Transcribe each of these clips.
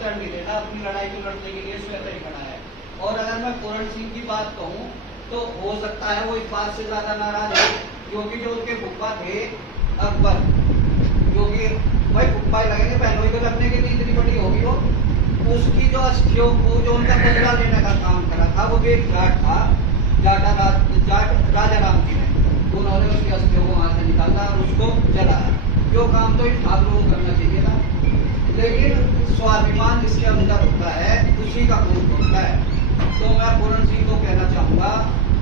चढ़ नहीं देता, अपनी लड़ाई को लड़ने के लिए स्वतः ही खड़ा है। और अगर मैं पूरण सिंह की बात कहूँ तो हो सकता है वो इस बात से ज्यादा नाराज है क्योंकि जो उनके फुप्पा थे अकबर, क्योंकि भाई फुप्पा ही लगेंगे, बहनों को लगने की इतनी बड़ी होगी वो, उसकी जो अस्थियों को जो उनका बदला लेने का काम करा था वो भी एक जाट था, जाट राजा राम जी ने, उन्होंने उसकी अस्थियों को वहां से निकाला और उसको जलाया। जो काम तो इन ठाकुरों को करना चाहिए था, लेकिन स्वाभिमान जिसके अंदर होता है उसी का खून होता है। तो मैं पूरण सिंह को कहना चाहूंगा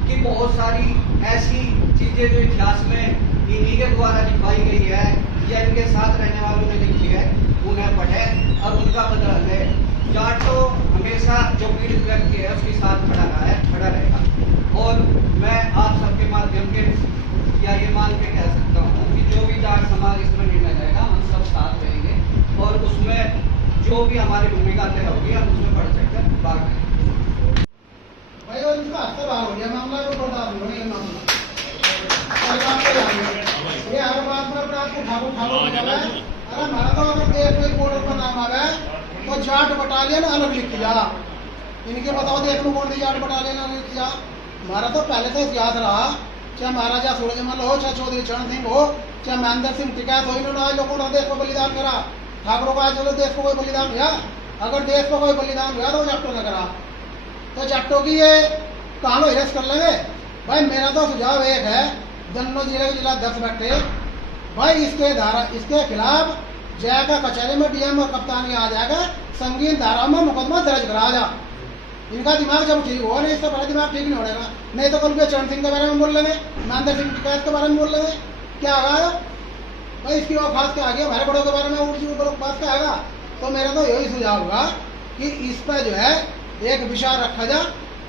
कि बहुत सारी ऐसी चीजें जो इतिहास में इन्हीं के द्वारा लिखवाई गई है या इनके साथ रहने वालों ने लिखी है, उन्हें पढ़े और उनका बदला ले। जाट तो हमेशा जो पीड़ित व्यक्ति है उसके साथ खड़ा रहा है, खड़ा रहेगा। और मैं आप सबके माध्यम के या ये मान के कह सकता हूँ कि जो भी जाट समाज इसमें निर्णय लेगा हम सब साथ रहेंगे और उसमें जो भी हमारी भूमिका तय होगी हम उसमें बढ़ चढ़कर भाग लेंगे। भाई और इसका असर हो गया मामला को बता दो ये मामला ये हर बात में आपको ठाकुर ठाकुर बोला है। अरे हमारा तो अगर देश में बॉर्डर पर नाम आ गया तो जाट बटालियन अलग लिख दिया, इनके बताओ देश में कौन सी जाट बटालियन अलग लिख दिया। हमारा तो पहले से याद रहा, चाहे महाराजा सूरजमल हो, चाहे चौधरी चरण सिंह हो, चाहे महेंद्र सिंह टिकैत हो, इन्होंने आज लोगों ने देश को बलिदान करा। ठाकुरों को आज चलो देश को कोई बलिदान किया, अगर देश को कोई बलिदान किया तो जाटों ने करा। तो जाटों की ये कहानी हिरस कर लेंगे। भाई मेरा तो सुझाव एक है, दोनों जिले के जिला अध्यक्ष बैठे भाई इसके खिलाफ जाएगा कचहरी में, डीएम और कप्तान आ जाएगा, संगीन धारा में मुकदमा दर्ज करा जा। इनका दिमाग जब ठीक हो नहीं, इससे पहले दिमाग ठीक नहीं होगा। नहीं तो कल के चरण सिंह के बारे में बोल लेंगे, महेंद्र सिंह टिकैत के बारे में बोल लेंगे, क्या आगा भाई इसकी औकात क्या आ गया, हमारे बड़ों के बारे में बात क्या आएगा। तो मेरा तो यही सुझाव होगा कि इस पर जो है एक विचार रखा जाए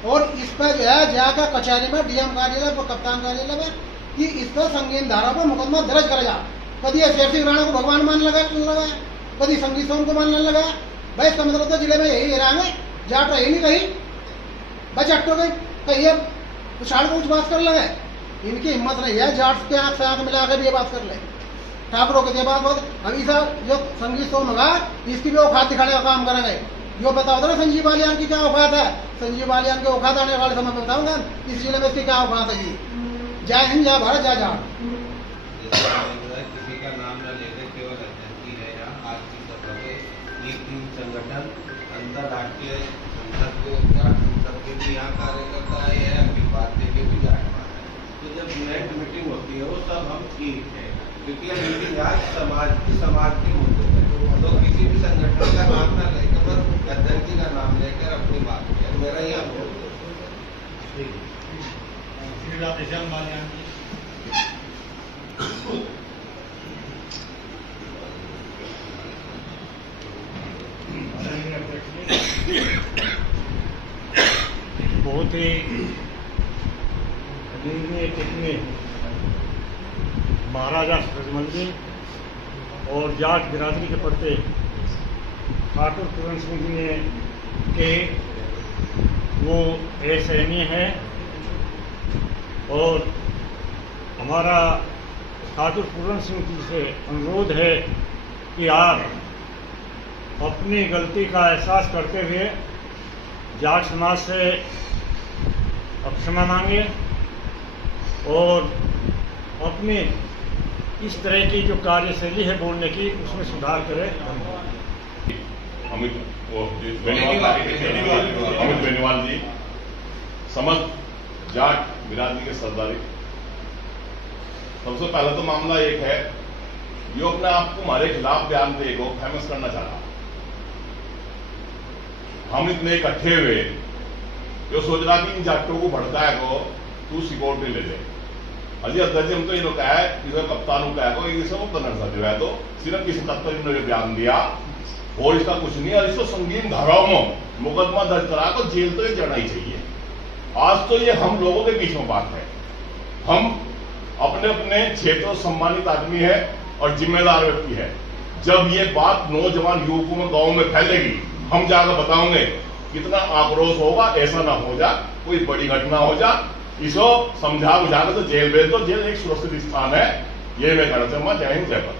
और इस पर जो है जाकर कचहरी में, डीएम कार्यालय पर, कप्तान कार्यालय में कि इस पर संगीन धारा पर मुकदमा दर्ज करा जा। कभी शेर सिंह राणा को भगवान मान लगा, कभी संगीत सोम को मानने लगा। भाई इसका मतलब तो जिले में यही रहा है, जाट रही नहीं कहीं भाई, जाटों कहीं उछाड़ को कुछ बात कर लगे, इनकी हिम्मत नहीं है जाट के आंख से आंख मिला कर ये बात कर ले। ठाकुरों के बात बहुत अभी सर जो संगीत सोम होगा इसकी भी औकात दिखाने का काम करेंगे। यो बताओ ना संजीव बालियान की क्या औकात है, संजीव बालियान के औकात आने वाले समय में बताऊंगा इस जिले में इसकी क्या औकात है। जय हिंद, जय भारत, जय जाट। किसी का नाम न लेकर केवल अध्यक्ष है यहाँ आज की सभा के तीन संगठन अंतरराष्ट्रीय संसद के भी यहाँ कार्यकर्ता है, अखिल भारतीय के भी जाट है। तो जब यूनाइट मीटिंग होती है वो सब हम ठीक है, क्योंकि यह मीटिंग आज समाज के मुद्दे पर, तो किसी भी संगठन का नाम न लेकर बस अध्यक्ष का नाम लेकर अपनी बात किया। मेरा यह बोल बहुत ही निर्णय टिप्पणी महाराजा सूरजमल जी और जाट बिरादरी के प्रति ठाकुर पूरण सिंह जी ने के वो असहनीय है। और हमारा ठाकुर पूरण सिंह जी से अनुरोध है कि आप अपनी गलती का एहसास करते हुए जाट समाज से क्षमा मांगे और अपनी इस तरह की जो कार्यशैली है बोलने की उसमें सुधार करें। अमित बेनीवाल जी, समस्त जाट बिरादरी के सरदारी, सबसे पहले तो मामला एक है, यो अपने आप को हमारे खिलाफ बयान देगा, फेमस करना चाह रहा। हम इतने इकट्ठे हुए जो सोच रहा कि इन जाटों को भड़काए को तू सिक्योरिटी ले ले। अजी अध्यक्ष हम तो ये लोग कहा है कि कप्तानों का है ये सब तो नजर जो है, तो सिर्फ किसी तत्व ने बयान दिया और इसका कुछ नहीं है। इसको संगीन धाराओं में मुकदमा दर्ज करा को जेल तो जाना ही चाहिए। आज तो ये हम लोगों के बीच में बात है, हम अपने अपने क्षेत्रों सम्मानित आदमी है और जिम्मेदार व्यक्ति है। जब ये बात नौजवान युवकों में गाँव में फैलेगी, हम जाकर बताओगे, कितना आक्रोश होगा, ऐसा ना हो जा कोई बड़ी घटना हो जा, इसको समझा बुझाकर तो जेल भेज दो। जेल एक सुरक्षित स्थान है, ये मैं कहना चाहूंगा। जय हिंद, जय भारत।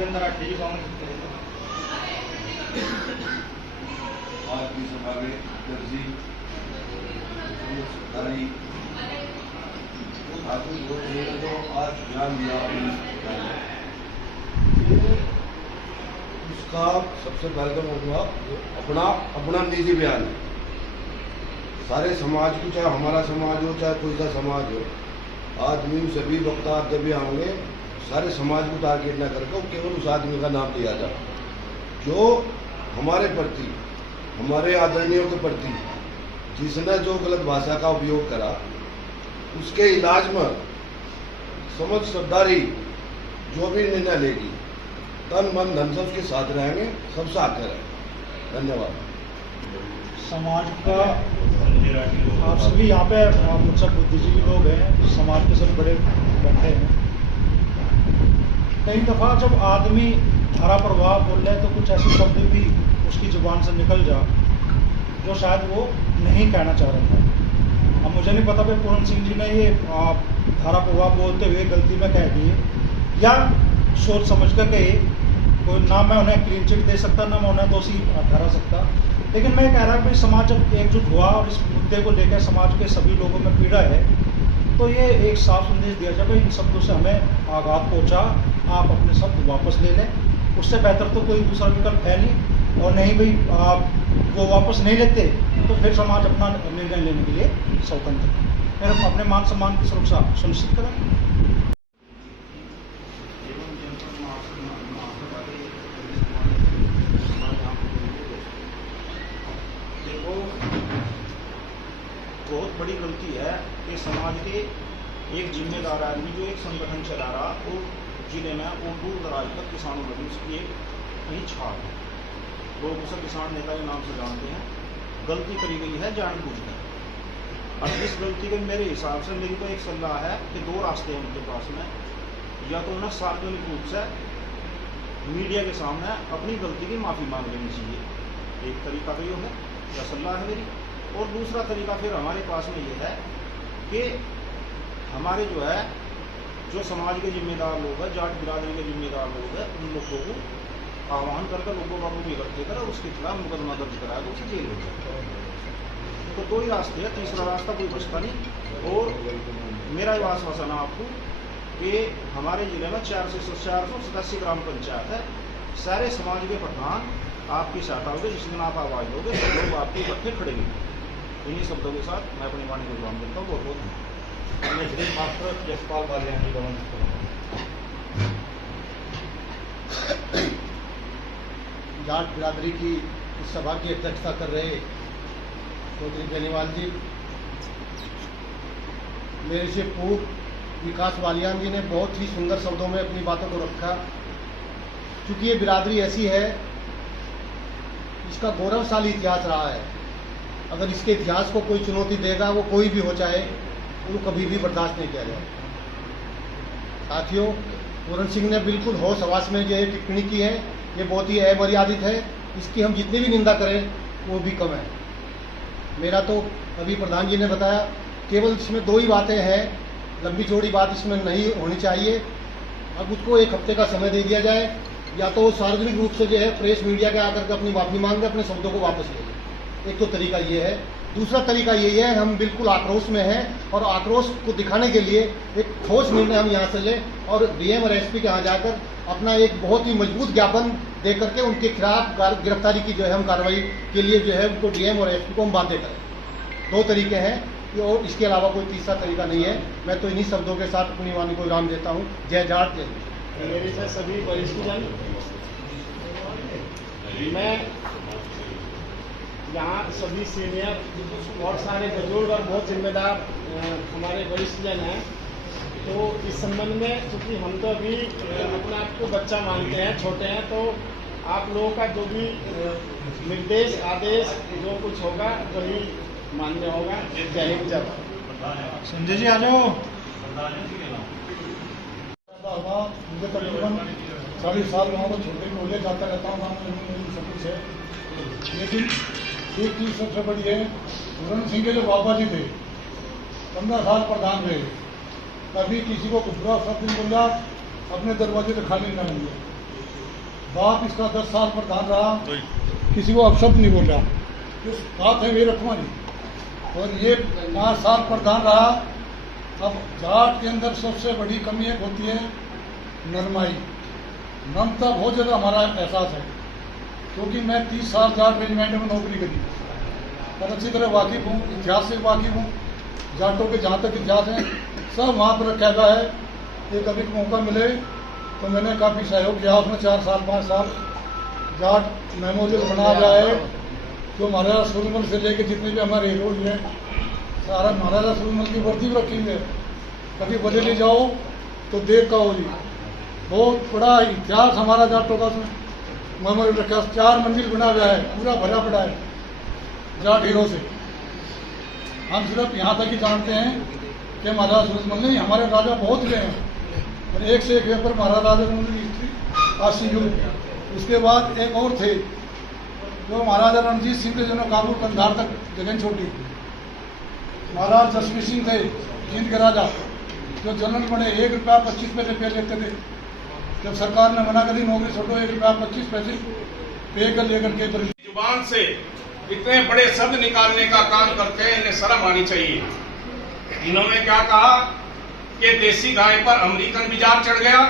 के अंदर अट्ठी कौन आज की सभा में दर्जी सरकारी तो आज ध्यान दिया उसका सबसे पहले तो होगा अपना निजी बयान है। सारे समाज को, चाहे हमारा समाज हो चाहे कोई सा समाज हो, आदमी सभी वक्ता जब भी होंगे सारे समाज को टारगेट न करके केवल उस आदमी का नाम लिया जाए जो हमारे प्रति, हमारे आदरणीयों के प्रति जिसने जो गलत भाषा का उपयोग करा उसके इलाज में समझ समझदारी जो भी निर्णय लेगी तन मन धन से उसके साथ रहेंगे, सब साथ रहेंगे। धन्यवाद। समाज का आप सभी यहाँ पे मुझसे बुद्धिजीवी लोग हैं, समाज के सब बड़े बैठे हैं। कई दफ़ा जब आदमी धारा प्रभाव बोल रहे तो कुछ ऐसे शब्द भी उसकी जुबान से निकल जा जो शायद वो नहीं कहना चाह रहा था। अब मुझे नहीं पता भाई पूरन सिंह जी ने ये धारा प्रभाव बोलते हुए गलती में कह दिए या सोच समझ कर कहे, कोई ना मैं उन्हें क्लीन चिट दे सकता ना मैं उन्हें दोषी ठहरा सकता। लेकिन मैं कह रहा हूँ कि समाज जब एकजुट हुआ और इस मुद्दे को लेकर समाज के सभी लोगों में पीड़ा है तो ये एक साफ संदेश दिया जाए, इन शब्दों से हमें आघात पहुँचा, आप अपने शब्द वापस ले लें। उससे बेहतर तो कोई दूसरा विकल्प है नहीं, और नहीं भाई आप वो वापस नहीं लेते तो फिर समाज अपना निर्णय लेने के लिए स्वतंत्र है। फिर हम अपने मान सम्मान की सुरक्षा सुनिश्चित करें। बहुत बड़ी गलती है कि समाज के एक जिम्मेदार आदमी जो एक संगठन चला रहा वो जिले में वो दूर दराज तक किसानों लगी उसकी एक कहीं छाप है, लोग उसे किसान नेता के नाम से जानते हैं। गलती करी गई है जानबूझकर। अब इस गलती के मेरे हिसाब से मेरी तो एक सलाह है कि दो रास्ते हैं उनके पास में, या तो उन्हें सार्वजनिक रूप से मीडिया के सामने अपनी गलती की माफ़ी मांग लेनी चाहिए, एक तरीका तो ये है, या सलाह है मेरी। और दूसरा तरीका फिर हमारे पास में ये है कि हमारे जो समाज के जिम्मेदार लोग हैं, जाट बिरादरी के जिम्मेदार लोग हैं, उन लोगों को आह्वान करके लोगों का भी इकट्ठे करें, उसके खिलाफ मुकदमा दर्ज कराया तो उसे जेल हो जाए। तो दो ही रास्ते हैं, तीसरा रास्ता कोई बचता नहीं। और मेरा ये आश्वासन है आपको कि हमारे जिले में 487 ग्राम पंचायत है, सारे समाज के प्रधान आपकी सहायता होगी, जिस दिन आप आवाज़ दोगे तो लोग आपके इकट्ठे खड़े होंगे। इन्हीं शब्दों के साथ मैं अपनी वाणी को विराम देता हूँ। बहुत बहुत मैं श्री मास्टर जसपाल बालियान जी का जाट बिरादरी की इस सभा की अध्यक्षता कर रहे चौधरी बेनीवाल जी, मेरे से पूर्व विकास बालियान जी ने बहुत ही सुंदर शब्दों में अपनी बातों को रखा। क्योंकि ये बिरादरी ऐसी है, इसका गौरवशाली इतिहास रहा है। अगर इसके इतिहास को कोई चुनौती देगा, वो कोई भी हो चाहे, वो कभी भी बर्दाश्त नहीं किया जाए। साथियों, पूरन सिंह ने बिल्कुल होश हवास में जो टिप्पणी की है, ये बहुत ही अमर्यादित है। इसकी हम जितनी भी निंदा करें वो भी कम है। मेरा तो अभी प्रधान जी ने बताया, केवल इसमें दो ही बातें हैं, लंबी चौड़ी बात इसमें नहीं होनी चाहिए। अब उसको एक हफ्ते का समय दे दिया जाए, या तो सार्वजनिक रूप से जो है प्रेस मीडिया के आकर के अपनी माफी मांग अपने शब्दों को वापस ले लें। एक तो तरीका ये है। दूसरा तरीका यही है, हम बिल्कुल आक्रोश में हैं और आक्रोश को दिखाने के लिए एक ठोस निर्णय हम यहाँ से लें और डीएम और एसपी के यहाँ जाकर अपना एक बहुत ही मजबूत ज्ञापन दे करके उनके खिलाफ गिरफ्तारी की जो है हम कार्रवाई के लिए जो है उनको डीएम और एसपी को हम बातें करें। दो तरीके हैं और इसके अलावा कोई तीसरा तरीका नहीं है। मैं तो इन्हीं शब्दों के साथ अपनी वाणी को विराम देता हूँ। जय जाट जय हिंद। मेरे से सभी वरिष्ठजन, मैं यहाँ सभी सीनियर और सारे बुजुर्ग और बहुत जिम्मेदार हमारे वरिष्ठजन हैं, तो इस संबंध में चूँकि हम तो अभी अपने आप को बच्चा मानते हैं, छोटे हैं, तो आप लोगों का जो भी निर्देश आदेश जो कुछ होगा वही मान्य होगा। जय हिंद जय भारत। संजय जी आ जाओ। मुझे तकरीबन 40 साल वहाँ पर छोटे को ले जाता रहता हूँ, सब कुछ है। लेकिन एक चीज़ सबसे बड़ी है, पूरन सिंह के जो बाबा जी थे, 15 साल प्रधान रहे, कभी किसी को कुछ बुरा शब्द नहीं बोला, अपने दरवाजे पे खाली न होंगे। बाप इसका 10 साल प्रधान रहा, किसी को अपशब्द नहीं बोला। जो बात है मेरे रखवानी, और ये 5 साल प्रधान रहा। अब जाट के अंदर सबसे बड़ी कमी एक होती है नरमाई, नमता बहुत ज़्यादा हमारा एहसास है, क्योंकि मैं 30 साल जाट रेजिमेंट में नौकरी करी और अच्छी तरह वाकिफ़ हूँ, इतिहास से वाकिफ़ हूँ। जाटों के जहाँ तक इतिहास हैं सब वहाँ पर रखा गया है। एक कभी मौका मिले तो मैंने काफ़ी सहयोग किया उसमें 4 साल 5 साल जाट मेमोरियल बनाया गया है। जो महाराजा सूरजमल से लेकर जितने भी हमारे हीरोज हैं सारा महाराजा सूरजमल की वर्दी भी रखी हुई है। कभी बरेली जाओ तो देख का हो जी, बहुत बड़ा इतिहास हमारा जाटों का मेमोरियल रखा। 4 मंजिल बना गया है, पूरा भरा पड़ा है जाट हीरो से। हम सिर्फ यहाँ तक ही जानते हैं कि महाराजा सूरजमल नहीं, हमारे राजा बहुत गए हैं और एक से एक पर महाराजा की काशी युग। उसके बाद एक और थे जो महाराजा रणजीत सिंह थे, जिन्होंने काबुल कंधार तक जगह छोड़ी। महाराज जसवीर सिंह थे जींद के राजा, जो जनरल बने 1 रुपया 25 पैसे पे लेते थे। जब सरकार ने मना करी नौकरी छोड़ो 1 रुपया 25 पैसे पे कर लेकर के जुबान से इतने बड़े शब्द निकालने का काम करते हैं, इन्हें शर्म आनी चाहिए। इन्होंने क्या कहा कि देसी गाय पर अमेरिकन बाजार चढ़ गया।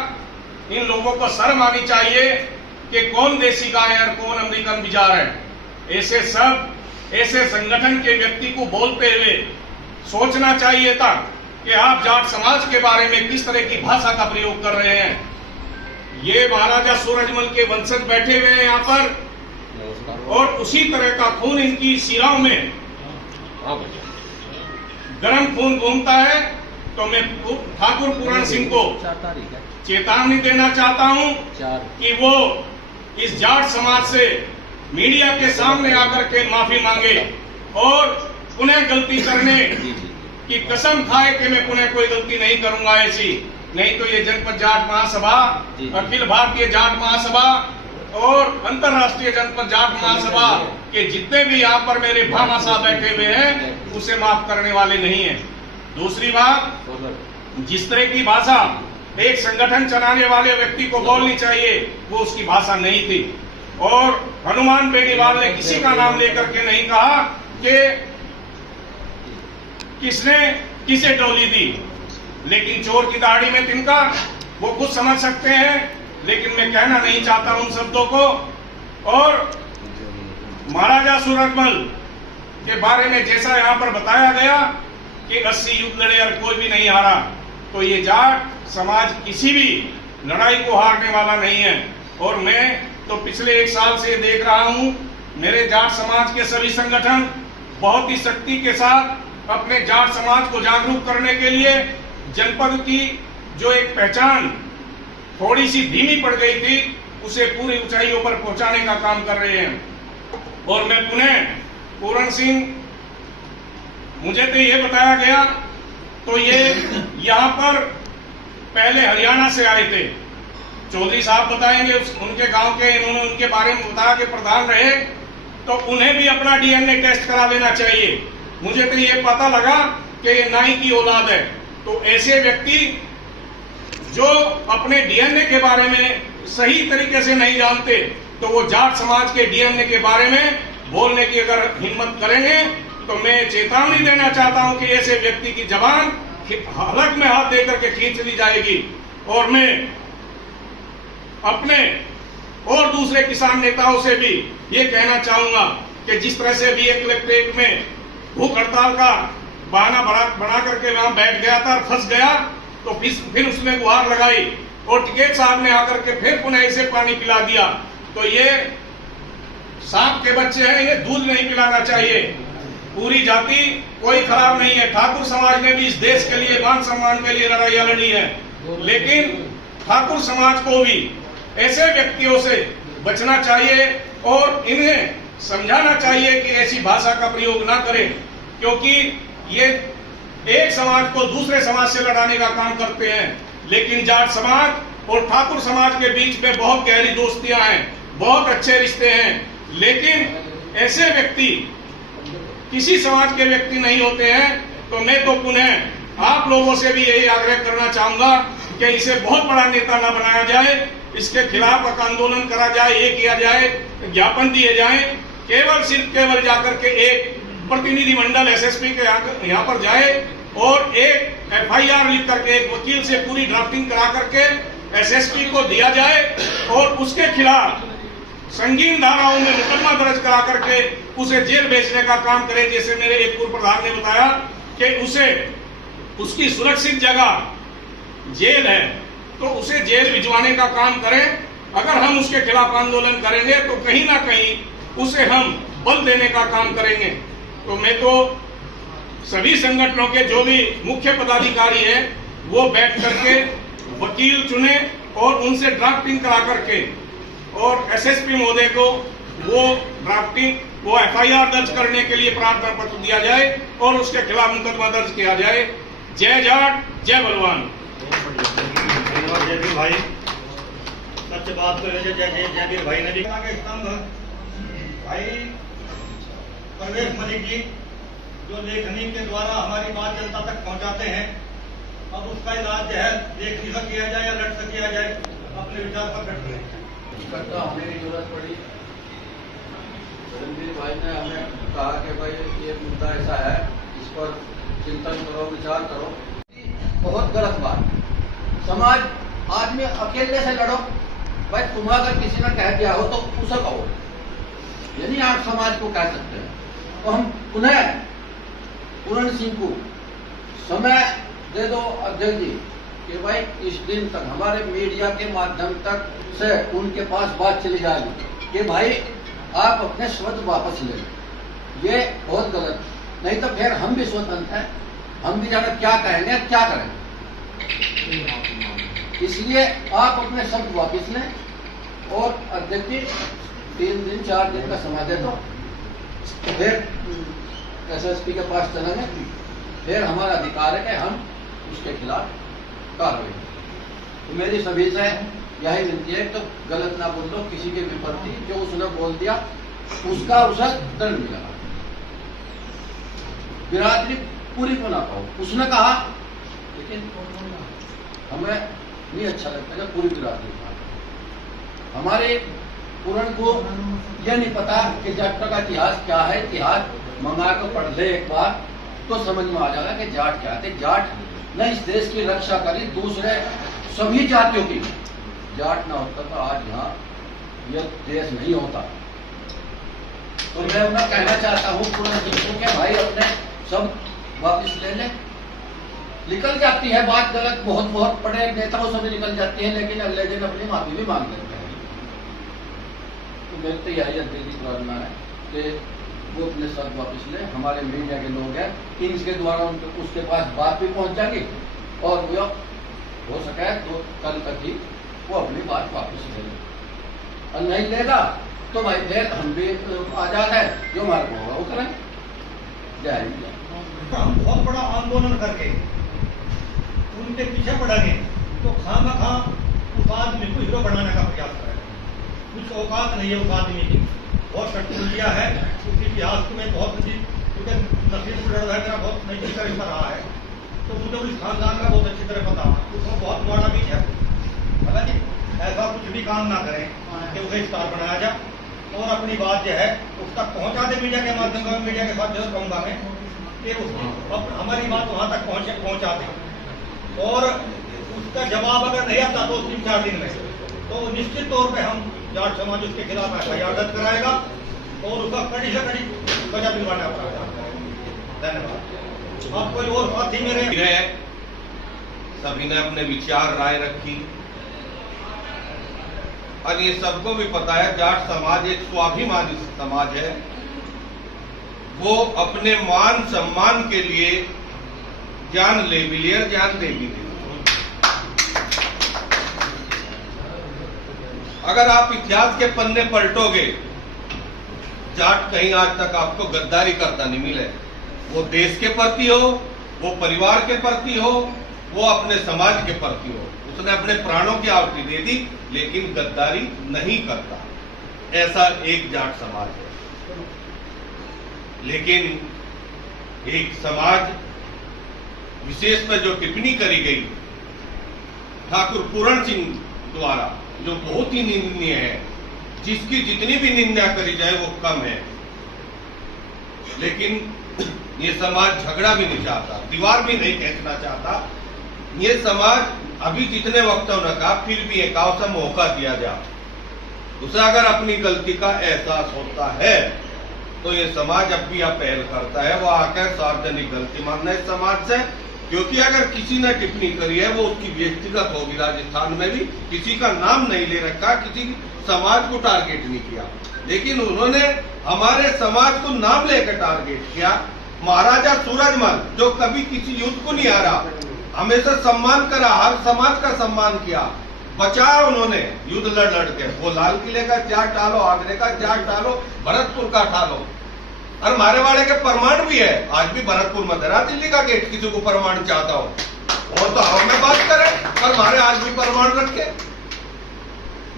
इन लोगों को शर्म आनी चाहिए कि कौन देसी गाय है और कौन अमेरिकन बाजार है। ऐसे सब ऐसे संगठन के व्यक्ति को बोलते हुए सोचना चाहिए था कि आप जाट समाज के बारे में किस तरह की भाषा का प्रयोग कर रहे हैं। ये महाराजा सूरजमल के वंशज बैठे हुए हैं यहाँ पर और उसी तरह का खून इनकी सिराओं में गर्म खून घूमता है। तो मैं ठाकुर पूरण सिंह को चेतावनी देना चाहता हूं कि वो इस जाट समाज से मीडिया के सामने आकर के माफी मांगे और पुनः गलती करने की कसम खाए कि मैं पुनः कोई गलती नहीं करूंगा ऐसी। नहीं तो ये जनपद जाट महासभा, अखिल भारतीय जाट महासभा और अंतर्राष्ट्रीय जनपद जाट महासभा के जितने भी यहाँ पर मेरे भामाशाह बैठे हुए हैं उसे माफ करने वाले नहीं हैं। दूसरी बात, जिस तरह की भाषा एक संगठन चलाने वाले व्यक्ति को बोलनी चाहिए वो उसकी भाषा नहीं थी। और हनुमान बेनीवाल ने किसी का नाम लेकर के नहीं कहा कि किसने किसे डोली दी, लेकिन चोर की दाढ़ी में तिनका वो खुद समझ सकते हैं, लेकिन मैं कहना नहीं चाहता उन शब्दों को। और महाराजा सूरजमल के बारे में जैसा यहाँ पर बताया गया कि 80 युद्ध लड़े और कोई भी नहीं हारा, तो ये जाट समाज किसी भी लड़ाई को हारने वाला नहीं है। और मैं तो पिछले 1 साल से देख रहा हूँ मेरे जाट समाज के सभी संगठन बहुत ही शक्ति के साथ अपने जाट समाज को जागरूक करने के लिए जनपद की जो एक पहचान थोड़ी सी धीमी पड़ गई थी उसे पूरी ऊंचाइयों पर पहुंचाने का काम कर रहे हैं। और मैं पुनः पूरण सिंह, मुझे तो ये बताया गया तो ये यहाँ पर पहले हरियाणा से आए थे, चौधरी साहब बताएंगे उनके गांव के, इन्होंने उनके बारे में बताया कि प्रधान रहे, तो उन्हें भी अपना डीएनए टेस्ट करा लेना चाहिए। मुझे तो ये पता लगा कि ये नाई की औलाद है। तो ऐसे व्यक्ति जो अपने डीएनए के बारे में सही तरीके से नहीं जानते तो वो जाट समाज के डीएनए के बारे में बोलने की अगर हिम्मत करेंगे तो मैं चेतावनी देना चाहता हूं कि ऐसे व्यक्ति की जबान हलक में हाथ देकर के खींच ली जाएगी। और मैं अपने और दूसरे किसान नेताओं से भी ये कहना चाहूंगा कि जिस तरह से भी एक कलेक्ट्रेट में भूख हड़ताल का बहाना बना करके वहां बैठ गया था और फंस गया, तो फिर उसने गुहार लगाई और टिकैत साहब ने आकर के फिर पुनः इसे पानी पिला दिया। तो ये सांप के बच्चे हैं, इन्हें दूध नहीं पिलाना चाहिए। पूरी जाति कोई खराब नहीं है, ठाकुर समाज ने भी इस देश के लिए मान सम्मान के लिए लड़ाइयां लड़ी है, लेकिन ठाकुर समाज को भी ऐसे व्यक्तियों से बचना चाहिए और इन्हें समझाना चाहिए कि ऐसी भाषा का प्रयोग ना करें, क्योंकि ये एक समाज को दूसरे समाज से लड़ाने का काम करते हैं। लेकिन जाट समाज और ठाकुर समाज के बीच में बहुत गहरी दोस्तियां हैं, बहुत अच्छे रिश्ते हैं, लेकिन ऐसे व्यक्ति किसी समाज के व्यक्ति नहीं होते हैं। तो मैं तो पुनः आप लोगों से भी यही आग्रह करना चाहूंगा कि इसे बहुत बड़ा नेता ना बनाया जाए इसके खिलाफ एक आंदोलन करा जाए, ये किया जाए, ज्ञापन दिए जाएं, केवल जाकर के एक प्रतिनिधिमंडल एसएसपी के यहाँ पर जाए और एक एफआईआर लिख करके एक वकील से पूरी ड्राफ्टिंग करा करके एसएसपी को दिया जाए और उसके खिलाफ संगीन धाराओं में मुकदमा दर्ज करा करके उसे जेल भेजने का काम करे। जैसे मेरे एक पूर्व प्रधान ने बताया कि उसे उसकी सुरक्षित जगह जेल है तो उसे जेल भिजवाने का काम करें। अगर हम उसके खिलाफ आंदोलन करेंगे तो कहीं ना कहीं उसे हम बल देने का काम करेंगे। तो मैं तो सभी संगठनों के जो भी मुख्य पदाधिकारी हैं वो बैठ करके वकील चुने और उनसे ड्राफ्टिंग करा करके और एसएसपी महोदय को वो ड्राफ्टिंग वो एफआईआर दर्ज करने के लिए प्रार्थना पत्र दिया जाए और उसके खिलाफ मुकदमा दर्ज किया जाए। जय जाट, जय बलवान। जय वीर भाई, सच बात तो जय वीर भाई ने भी भाई परवेश मलिक जी जो लेखनी के द्वारा हमारी बात जनता तक पहुंचाते हैं, अब उसका इलाज जो है लेखनी से किया जाए या लट से किया जाए, अपने विचार पर करते हैं। इकट्ठा होने की जरूरत पड़ी। रणवीर भाई ने हमें कहा कि भाई ये मुद्दा ऐसा है, इस पर चिंतन करो, विचार करो। बहुत गलत बात। समाज आदमी अकेले से लड़ो, भाई तुम्हें अगर किसी ने कह दिया हो तो उसे कहो, यानी आप समाज को कह सकते हैं। तो हम पुनः पूरण सिंह को समय दे दो अध्यक्ष जी कि भाई इस दिन तक हमारे मीडिया के माध्यम तक से उनके पास बात चली जाएगी कि भाई आप अपने शब्द वापस ले। ये बहुत गलत, नहीं तो फिर हम भी स्वतंत्र हैं, हम भी जाने क्या कहेंगे क्या करेंगे। इसलिए आप अपने शब्द वापस लें और अध्यक्ष जी 3 दिन 4 दिन का समय दे दो, तो फिर एसएसपी के पास चलेंगे, फिर हमारा अधिकार है कि हम उसके खिलाफ कार्रवाई। तो मेरी सभी से यही विनती है, तो गलत ना बोल लो, किसी के विपत्ति जो उसने बोल दिया उसका उसे दंड मिला। बिरादरी पूरी को ना कहो, उसने कहा, लेकिन हमें नहीं अच्छा लगता जब पूरी बिरादरी कहा। हमारे पूरण को यह नहीं पता कि जाट का इतिहास क्या है। इतिहास मंगा कर पढ़ ले एक बार तो समझ में आ जाएगा कि जाट क्या थे। जाट ने इस देश की रक्षा करी, दूसरे सभी जातियों की। जाट ना होता तो आज यहाँ यह देश नहीं होता। तो मैं उन्हें कहना चाहता हूँ पूर्ण सिंह के भाई अपने सब वापस ले ले। निकल जाती है बात गलत, बहुत बड़े नेताओं से भी निकल जाती है, लेकिन अगले दिन अपनी माफी भी मांग लेते हैं। तो मेरी तो यही दिल की प्रार्थना है कि वो अपने साथ वापस ले। हमारे मीडिया के लोग हैं, इनके द्वारा उसके पास बात भी पहुंच जाएगी और वो हो सके तो कल तक ही वो अपनी बात वापस ले ले। और नहीं लेगा तो भाई फिर हम भी आजाद है, जो हमारे को होगा वो करें। जय हिंद। हम बहुत बड़ा आंदोलन करके उनके पीछे पड़ेंगे तो खामखा उस आदमी को हीरो बनाने का प्रयास करें। कुछ औकात नहीं है उस आदमी की, बहुत कठपुतलिया है। उस इतिहास को मैं बहुत क्योंकि नसीब है मेरा बहुत नजदीक का रिश्ता रहा है, तो मुझे उस खानदान का बहुत अच्छी तरह पता है। उसमें बहुत बड़ा बीज है, हालांकि ऐसा कुछ भी काम ना करें कि उसे स्टार बनाया जाए और अपनी बात जो है उस तक पहुंचा दे मीडिया के माध्यम से। मीडिया के साथ जरूर कहूँगा मैं कि हमारी बात वहाँ तक पहुँचा दें और उसका जवाब अगर नहीं आता तो 3-4 दिन में तो निश्चित तौर पे हम जाट समाज उसके खिलाफ एफआईआर दर्ज कराएगा और उसका कड़ी से कड़ी सजा दिलवाने का प्रयास करेगा। धन्यवाद। आप कोई और साथी मेरे सभी ने अपने विचार राय रखी और ये सबको भी पता है जाट समाज एक स्वाभिमानी समाज है। वो अपने मान सम्मान के लिए जान ले भी ले और जान दे भी दे। अगर आप इतिहास के पन्ने पलटोगे, जाट कहीं आज तक आपको गद्दारी करता नहीं मिले। वो देश के प्रति हो, वो परिवार के प्रति हो, वो अपने समाज के प्रति हो, उसने अपने प्राणों की आहुति दे दी, लेकिन गद्दारी नहीं करता। ऐसा एक जाट समाज है। लेकिन एक समाज विशेष पर जो टिप्पणी करी गई ठाकुर पूरण सिंह द्वारा, जो बहुत ही निंदनीय है, जिसकी जितनी भी निंदा करी जाए वो कम है। लेकिन ये समाज झगड़ा भी नहीं चाहता, दीवार भी नहीं खींचना चाहता। ये समाज अभी जितने वक्तों ने कहा, फिर भी एक सा मौका दिया जाए, उसे अगर अपनी गलती का एहसास होता है तो ये समाज अब भी अपील करता है वो आकर सार्वजनिक गलती मानना इस समाज से। क्योंकि अगर किसी ने टिप्पणी करी है वो उसकी व्यक्तिगत होगी। राजस्थान में भी किसी का नाम नहीं ले रखा, किसी समाज को टारगेट नहीं किया, लेकिन उन्होंने हमारे समाज को नाम लेकर टारगेट किया। महाराजा सूरजमल जो कभी किसी युद्ध को नहीं हारा, हमेशा सम्मान करा, हर समाज का सम्मान किया, बचाया उन्होंने युद्ध लड़ के। वो लाल किले का त्याग टालो, आगरे का त्याग टालो, भरतपुर का टालो, और मारेवाड़े के प्रमाण भी है। आज भी भरतपुर में धरा दिल्ली का गेट, किसी को प्रमाण चाहता हो और तो हवा में बात करें, पर हमारे आज भी प्रमाण रखे।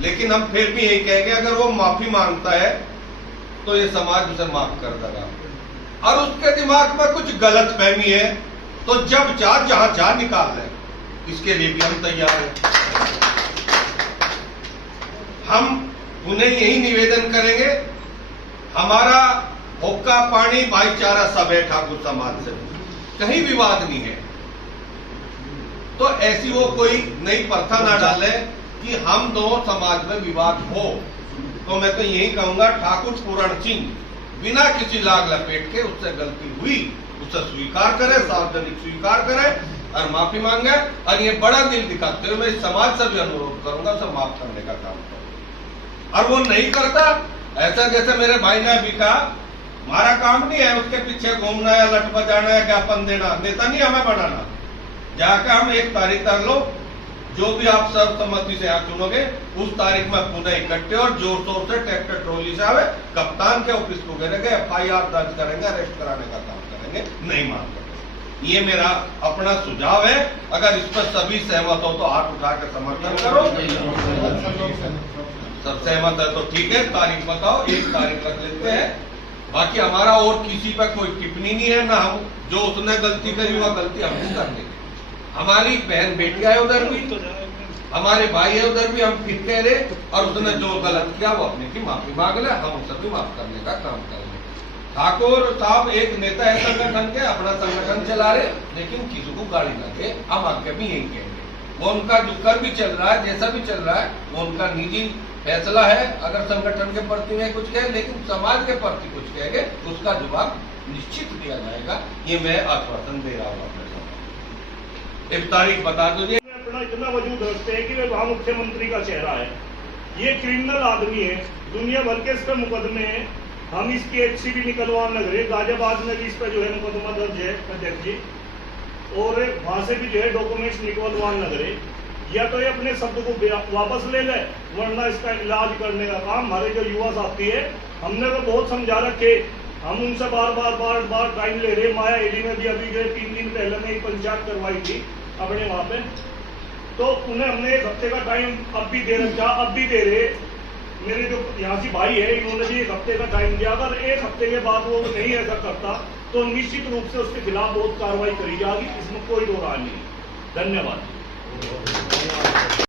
लेकिन हम फिर भी यही कहेंगे, अगर वो माफी मांगता है तो ये समाज उसे माफ कर देगा। और उसके दिमाग में कुछ गलत फहमी है तो जब चाह जहां चाह निकाल ले, इसके लिए भी हम तैयार हैं। हम उन्हें यही निवेदन करेंगे, हमारा हुक्का पानी भाईचारा सब है ठाकुर समाज से, कहीं विवाद नहीं है। तो ऐसी वो कोई नई प्रथा ना डाले कि हम दोनों समाज में विवाद हो। तो मैं तो यही कहूंगा, ठाकुर पूरण सिंह बिना किसी लाग लपेट के उससे गलती हुई उसे स्वीकार करे, सार्वजनिक स्वीकार करे और माफी मांगे। और ये बड़ा दिल दिखाते हुए मैं इस समाज से भी अनुरोध करूंगा उसे माफ करने का काम करो। और वो नहीं करता, ऐसा जैसे मेरे भाई ने अभी कहा, हमारा काम नहीं है उसके पीछे घूमना या लट बजाना या ज्ञापन देना, नेता नहीं हमें बनाना। जाकर हम एक तारीख कर लो, जो भी आप सर्वसम्मति से यहाँ चुनोगे उस तारीख में पुनः इकट्ठे और जोर शोर से ट्रैक्टर ट्रॉली से आवे, कप्तान के ऑफिस को घेरेंगे, FIR दर्ज करेंगे, अरेस्ट कराने का काम करेंगे, नहीं मानते। ये मेरा अपना सुझाव है। अगर इस पर सभी सहमत हो तो हाथ उठा के समर्थन करो। सब सहमत है तो ठीक है, तारीख बताओ, एक तारीख रख लेते हैं। बाकी हमारा और किसी पर कोई टिप्पणी नहीं है, ना हम जो उसने गलती करी वह गलती हम नहीं करने। हमारी बहन बेटियां है उधर भी, हमारे भाई है उधर भी, हम फिर कह रहे, और उसने जो गलत किया वो अपने की माफी मांग ले, हम उसे भी माफ करने का काम करेंगे। ठाकुर साहब एक नेता है संगठन के, अपना संगठन चला रहे, लेकिन किसी को गाड़ी लगे, हम आगे भी यही कहेंगे। वो उनका जो कर भी चल रहा है, जैसा भी चल रहा है, वो उनका निजी फैसला है। अगर संगठन के प्रति में कुछ कहे, लेकिन समाज के प्रति कुछ कहेंगे, उसका जवाब निश्चित दिया जाएगा। ये मैं आश्वासन दे रहा हूँ। एक तारीख बता दो। अपना इतना वजूद रखते हैं कि वे वहां मुख्यमंत्री का चेहरा है। ये क्रिमिनल आदमी है, दुनिया भर के इस पर मुकदमे हैं। हम इसकी HCB निकलवाने लग रहे, गाजियाबाद में भी इस पर जो है मुकदमा दर्ज है अध्यक्ष जी, और वहां से भी जो है डॉक्यूमेंट्स निकलवाने लग रहे। या तो ये अपने शब्द को वापस ले ले, वरना इसका इलाज करने का काम हमारे जो युवा साथी है, हमने तो बहुत समझा रखे, हम उनसे बार बार टाइम ले रहे। माया एडी में भी अभी जो 3 दिन पहले में एक पंचायत करवाई थी अपने वहां पे, तो उन्हें हमने 1 हफ्ते का टाइम अब भी दे रखा, अब भी दे रहे। मेरे जो यहाँ से भाई है, इन्होंने भी 1 हफ्ते का टाइम दिया। अगर 1 हफ्ते के बाद वो नहीं ऐसा करता तो निश्चित रूप से उसके खिलाफ बहुत कार्रवाई करी जाएगी, इसमें कोई दो राय नहीं। धन्यवाद।